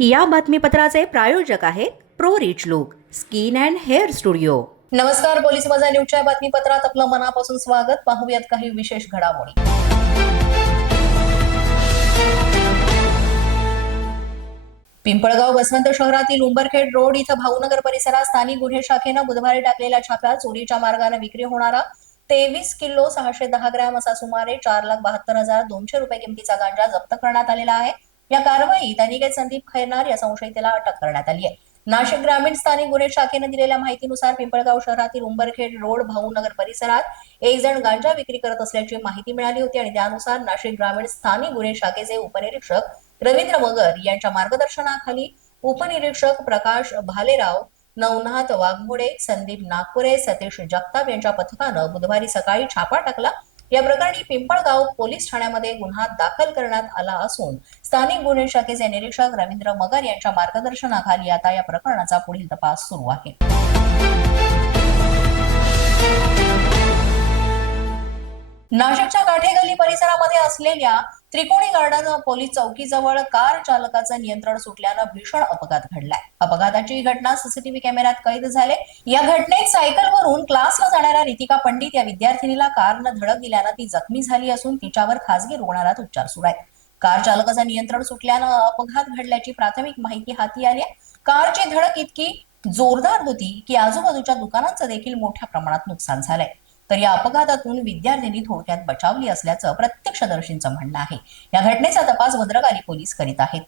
या बातमीपत्राचे प्रायोजक आहेत pro rich look skin and hair studio. नमस्कार पोलीस माझा न्यूजच्या बातमीपत्रात आपलं मनापासून स्वागत. पाहूयात काही विशेष घडामोडी. पिंपळगाव बसवंत शहरातील उंबरखेड रोड इथं भाऊनगर परिसरात स्थानिक गुन्हे शाखेनं बुधवारी टाकलेल्या छाप्यात चोरीच्या मार्गाने विक्री होणारा तेवीस किलो सहाशे दहा ग्रॅम असा सुमारे चार लाख बहात्तर हजार दोनशे रुपये किमतीचा गांजा जप्त करण्यात आलेला आहे. या कारवाईत अनिकेत संदीप खैरनार या संशयितेला अटक करण्यात आली आहे. नाशिक ग्रामीण स्थानिक गुन्हे शाखेनं दिलेल्या माहितीनुसार पिंपळगाव शहरातील उंबरखेड रोड भाऊनगर परिसरात एक जण गांजा विक्री करत असल्याची माहिती मिळाली होती आणि त्यानुसार नाशिक ग्रामीण स्थानिक गुन्हे शाखेचे उपनिरीक्षक रवींद्र मगर यांच्या मार्गदर्शनाखाली उपनिरीक्षक प्रकाश भालेराव नवनाथ वाघमोडे संदीप नागपुरे सतीश जगताप यांच्या पथकानं बुधवारी सकाळी छापा टाकला या प्रकरणी पिंपळगाव पोलीस ठाण्यामध्ये गुन्हा दाखल करण्यात आला असून स्थानिक गुन्हे शाखेचे निरीक्षक रवींद्र मगर यांच्या मार्गदर्शनाखाली आता या प्रकरणाचा पुढील तपास सुरू आहे. नाशिकच्या काठेगली परिसरामध्ये असलेल्या त्रिकोणी गार्डन पोलीस चौकीजवळ कार चालकाचं नियंत्रण सुटल्यानं भीषण अपघात घडलाय. अपघाताची घटना सीसीटीव्ही कॅमेऱ्यात कैद झाले. या घटनेत सायकलवरून क्लासला जाणाऱ्या रितिका पंडित या विद्यार्थिनीला कारनं धडक दिल्यानं ती जखमी झाली असून तिच्यावर खासगी रुग्णालयात उपचार सुरू आहेत. कार चालकाचं नियंत्रण सुटल्यानं अपघात घडल्याची प्राथमिक माहिती हाती आली आहे. कारची धडक इतकी जोरदार होती की आजूबाजूच्या दुकानांचं देखील मोठ्या प्रमाणात नुकसान झालंय. तर या अपघातातून विद्यार्थिनी थोडक्यात बचावली असल्याचं प्रत्यक्षदर्शींचं म्हणणं आहे. या घटनेचा तपास भद्रकाली पोलीस करीत आहेत.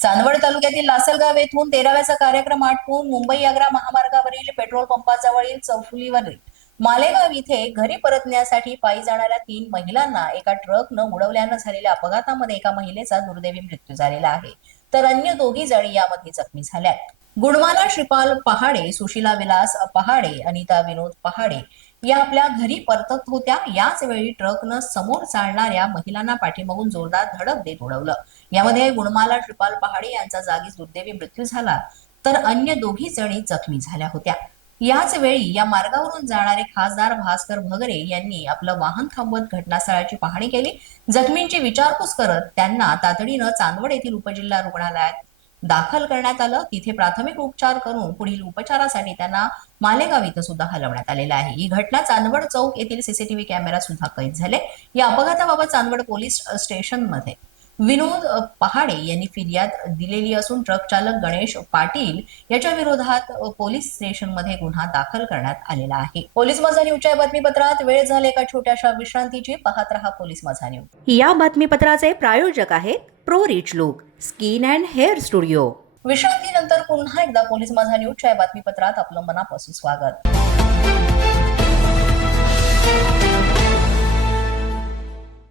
चांदवड तालुक्यातील लासलगाव येथून तेराव्याचा कार्यक्रम आटपून मुंबई आग्रा महामार्गावरील पेट्रोल पंपाजवळील चौफुलीवरील मालेगाव इथे घरी परतण्यासाठी पायी जाणाऱ्या तीन महिलांना एका ट्रकनं उडवल्यानं झालेल्या अपघातामध्ये एका महिलेचा दुर्दैवी मृत्यू झालेला आहे. तर अन्य दोघी जणी यामध्ये जखमी झाल्या गुणमाला श्रीपाल पहाडे सुशीला विलास पहाडे अनिता विनोद पहाडे या आपल्या घरी परतत होत्या. याच वेळी ट्रकनं समोर चालणाऱ्या महिलांना पाठीमागून जोरदार धडक देत उडवलं. यामध्ये गुणमाला श्रीपाल पहाडे यांचा जागीच दुर्दैवी मृत्यू झाला. तर अन्य दोघी जणी जखमी झाल्या होत्या. याच वेळी या मार्गावरून जाणारे खासदार भास्कर भगरे यांनी आपलं वाहन थांबवत घटनास्थळाची पाहणी केली. जखमींची विचारपूस करत त्यांना तातडीनं चांदवड येथील उपजिल्हा रुग्णालयात दाखल करण्यात आलं. तिथे प्राथमिक उपचार करून पुढील उपचारासाठी त्यांना मालेगाव इथं सुद्धा हलवण्यात आलेलं आहे. ही घटना चांदवड चौक येथील सीसीटीव्ही कॅमेरा सुद्धा कैद झाले. या अपघाताबाबत चांदवड पोलीस स्टेशनमध्ये विनोद पहाडे यांनी फिर्याद दिलेली असून ट्रक चालक गणेश पाटील याच्या विरोधात पोलीस स्टेशनमध्ये गुन्हा दाखल करण्यात आलेला आहे. पोलीस माझा न्यूजच्या बातमीपत्रात वेळ झाली एका छोट्याशा विश्रांतीची. पाहत रहा पोलीस माझा न्यूज या बातमीपत्राचे प्रायोजक आहेत pro rich look skin and hair studio. विश्रांतीनंतर पुन्हा एकदा पोलीस माझा न्यूजच्या बातमीपत्रात आपलं मनापासून स्वागत.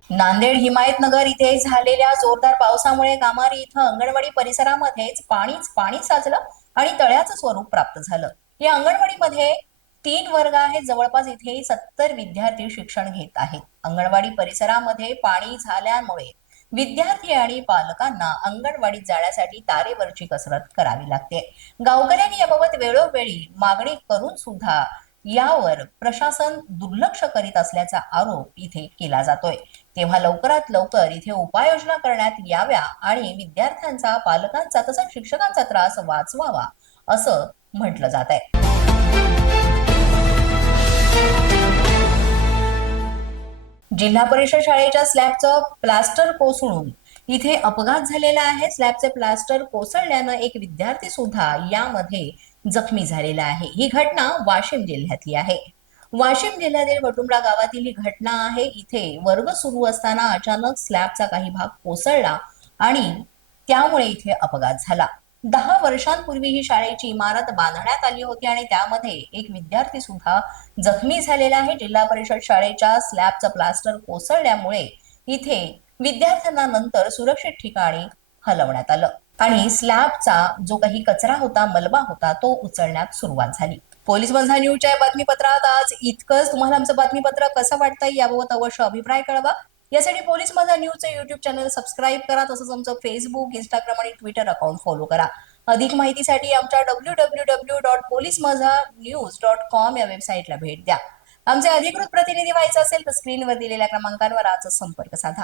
नांदेड हिमायतनगर इथे झालेल्या जोरदार पावसामुळे कामारी इथं अंगणवाडी परिसरामध्येच पाणीच पाणी साचलं आणि तळ्याचं स्वरूप प्राप्त झालं. या अंगणवाडीमध्ये तीन वर्ग आहेत. जवळपास इथे सत्तर विद्यार्थी शिक्षण घेत आहेत. अंगणवाडी परिसरामध्ये पाणी झाल्यामुळे विद्यार्थी आणि पालकांना अंगणवाडीत जाण्यासाठी तारेवरची कसरत करावी लागते. गावकऱ्यांनी याबाबत वेळोवेळी मागणी करून सुद्धा यावर प्रशासन दुर्लक्ष करीत असल्याचा आरोप इथे केला जातोय. तेव्हा लवकरात लवकर इथे उपाययोजना करण्यात याव्या आणि विद्यार्थ्यांचा पालकांचा तसंच शिक्षकांचा त्रास वाचवावा असं म्हटलं जात आहे जिल्हा परिषद शाळेच्या स्लॅबचं प्लास्टर कोसळून इथे अपघात झालेला आहे. स्लॅबचे प्लास्टर कोसळल्यानं एक विद्यार्थी सुद्धा यामध्ये जखमी झालेला आहे. ही घटना वाशिम जिल्ह्यातली आहे. वाशिम जिल्ह्यातील वटुंबडा गावातील ही घटना आहे. इथे वर्ग सुरू असताना अचानक स्लॅबचा काही भाग कोसळला आणि त्यामुळे इथे अपघात झाला. दहा वर्षांपूर्वी ही शाळेची इमारत बांधण्यात आली होती आणि त्यामध्ये एक विद्यार्थी सुद्धा जखमी झालेला आहे. जिल्हा परिषद शाळेच्या स्लॅबचं प्लास्टर कोसळल्यामुळे इथे विद्यार्थ्यांना नंतर सुरक्षित ठिकाणी हलवण्यात आलं. आणि स्लॅबचा जो काही कचरा होता मलबा होता तो उचलण्यात सुरुवात झाली. पोलीस बंधा न्यूजच्या या बातमीपत्रात आज इतकंच. तुम्हाला आमचं बातमीपत्र कसं वाटतंय याबाबत अवश्य अभिप्राय कळवा. यासाठी पोलीस माझा न्यूजचं युट्यूब चॅनल सबस्क्राईब करा तसंच आमचं फेसबुक इंस्टाग्राम आणि ट्विटर अकाउंट फॉलो करा. अधिक माहितीसाठी आमच्या W W W dot police Majha news dot com या वेबसाईटला भेट द्या. आमचे अधिकृत प्रतिनिधी व्हायचं असेल तर स्क्रीनवर दिलेल्या क्रमांकांवर आज संपर्क साधा.